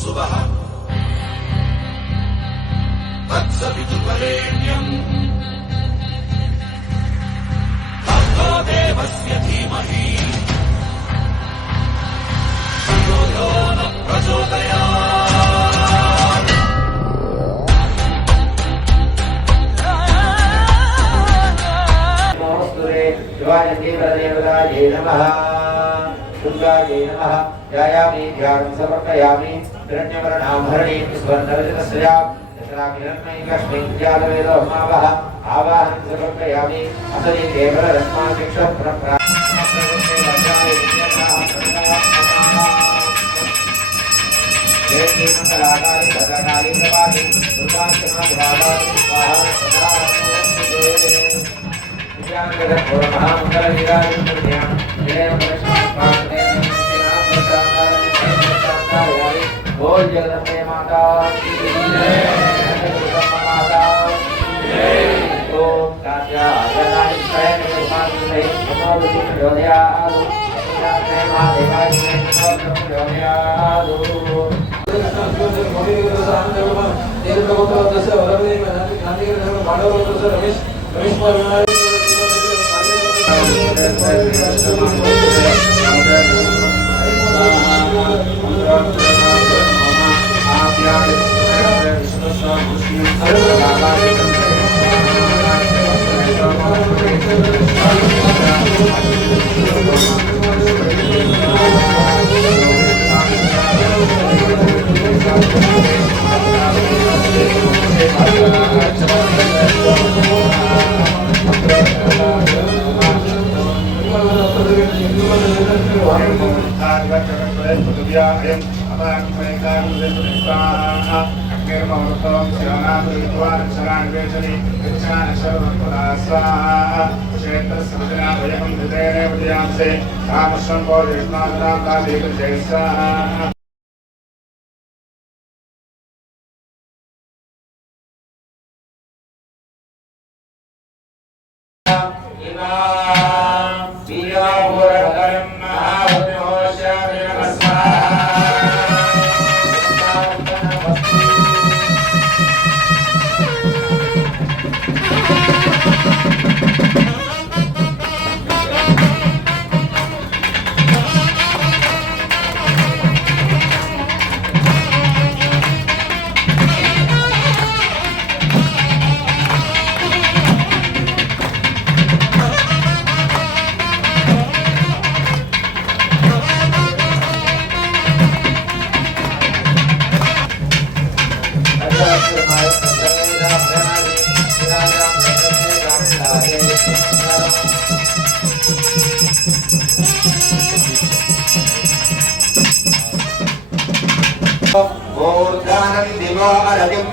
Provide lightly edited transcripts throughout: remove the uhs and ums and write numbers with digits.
वसुवः तत्सवितुर्वरेण्यम् भर्गो देवस्य धीमहि धियो यो न प्रचोदयात्। शिवाय नमः दुर्गायै नमः। ध्यायामि ध्यानं समर्पयामि हिरण्यवर्णाभरणीं स्वर्णरजतस्या दशराकिरणमयी लक्ष्मीं ज्ञातवेदोमावः आवाहनं समर्पयामि। असली केवलरत्नाभिक्षः मंगलाकारी भद्रकाली प्रभाती दुर्गाक्षमा बोल जगदम्बे माता की जय। माता ओम कात्यायनाय स्वयं निर्माणि सहित योदयादु जय महादेवाय योदयादु।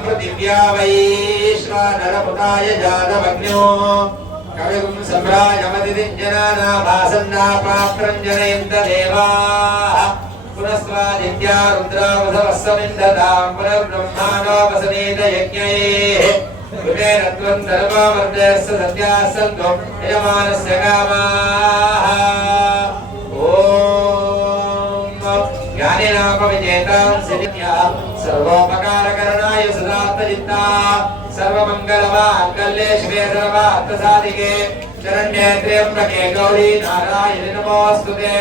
पृथिव्या वैश्वानरपुताय जातमग्न्यो कविगुं सम्राजमतिदिञ्जनानाभासन्नापात्रञ्जनयन्त देवाः पुनस्त्वादित्या रुद्रावसवस्समिन्धतां पुनर्ब्रह्माणो वसनेत यज्ञैः कृतेन त्वं धर्मवर्धयस्य सत्याः सन्तो यजमानस्य कामाः। ज्ञानिनापविजेतां सिद्ध्या सर्वोपकारकरणाय सदात्मचित्ता सर्वमङ्गलमाङ्गल्ये शिवे सर्वार्थसाधिके शरण्ये त्र्यम्बके गौरी नारायणि नमोऽस्तुते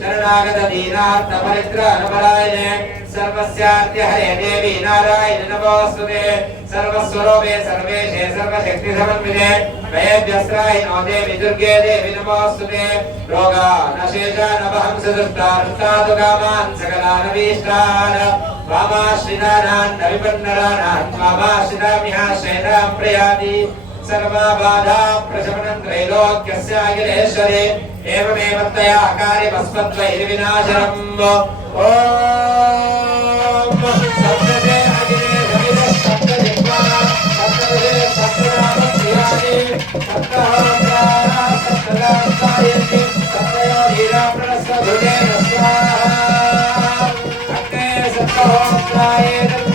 शरणागत दीनार्तपरित्राणपरायणे सर्वस्यार्थ हरे देवी नारायणि नमोऽस्तुते सर्वस्वरूपे सर्वेशे सर्वशक्तिसमन्विते वैद्यस्त्रायिनो देवी दुर्गे देवी नमोऽस्तुते रोगानशेषानवहंसदुष्टार्थादु कामान् सकलानभीष्टान् वामाश्रितानान् नविपन्नराणान् वामाश्रितामिहाश्रयतां प्रयाति सर्वबाधा प्रशमनं त्रैलोक्यस्याखिलेश्वरे एवमेव तया कार्यमस्मद्वैर्विनाशनम्। ॐ सप्तदे अखिले सविदः सप्तजिह्वा सप्तदे सप्तनामस्यानि सप्तहोत्राः सप्तदास्तायन्ति सप्तयोनिरा प्रणस्वधुनेन स्वाहा अग्ने सप्तहोत्राय नमः।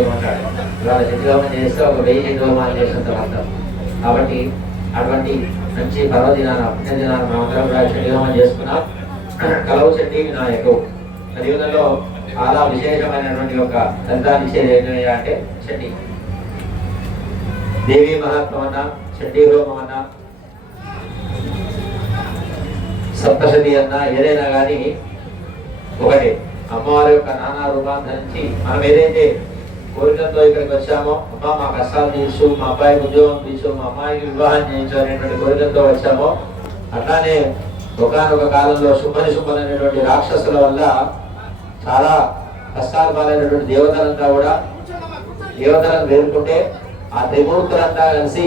యోగం అంటాడు. ఇవాళ చండీ హోమం చేస్తే ఒక 1000 చండీ హోమాలు చేసినంత అర్థం. కాబట్టి అటువంటి మంచి పర్వదినాన పుణ్యదినాన మనందరం కూడా చండీ హోమం చేసుకున్నాం. కలవు చండీ వినాయకు కలియుగంలో చాలా విశేషమైనటువంటి ఒక ఫలితాలు ఇచ్చేది ఏంటంటే అంటే చండీ దేవీ మహాత్మ అన్న, చండీ హోమం అన్న, సప్తశతి అన్న ఏదైనా కానీ ఒకటే. అమ్మవారి యొక్క నానా రూపాన్ని ధరించి మనం ఏదైతే కోరికలతో ఇక్కడికి వచ్చామో, అమ్మ మా కష్టాలు తీర్చు, మా అబ్బాయికి ఉద్యోగం తీర్చు, మా అమ్మాయికి వివాహం చేయించు అనేటువంటి కోరికలతో వచ్చామో, అట్లానే ఒకనొక కాలంలో శుంభని అనేటువంటి రాక్షసుల వల్ల చాలా కష్టాలు పాలైనటువంటి దేవతలంతా దేవతలను వేరుకుంటే ఆ త్రిమూర్తులంతా కలిసి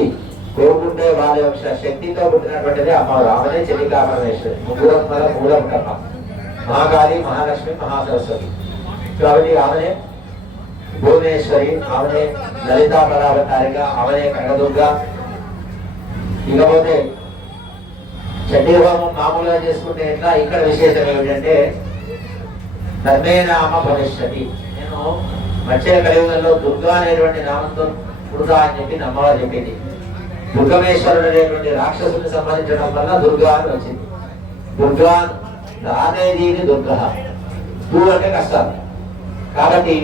కోరుకుంటే వాళ్ళ యొక్క శక్తితో పుట్టినటువంటిది అమ్మవారు. ఆమెనే చండికా పరమేశ్వరి. మూలకమ్మ మహాకాళి, మహాలక్ష్మి, మహాసరస్వతి. కాబట్టి ఆమెనే భువనేశ్వరి, ఆమెనే లలితా పరావతారిక, ఆమెనే కనకదుర్గ. ఇకపోతే చండీ హోమం మామూలుగా చేసుకుంటే ఎట్లా, ఇక్కడ విశేషం ఏమిటంటే ధర్మే నామ భవిష్యతి. నేను మధ్య కలియుగంలో దుర్గా అనేటువంటి నామంతో పుడతా అని చెప్పి అమ్మవారు చెప్పింది. దుర్గమేశ్వరుడు అనేటువంటి రాక్షసుని సంబంధించడం వల్ల దుర్గా అని వచ్చింది. దుర్గా రానేదీని దుర్గ, దూ అంటే కష్టాలు. కాబట్టి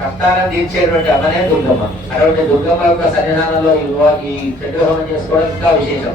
కష్టాలను తీర్చేటువంటి అమ్మనే దుర్గమ్మ. అటువంటి దుర్గమ్మ యొక్క సన్నిధానంలో ఈ చండీ హోమం చేసుకోవడం ఇంకా విశేషం.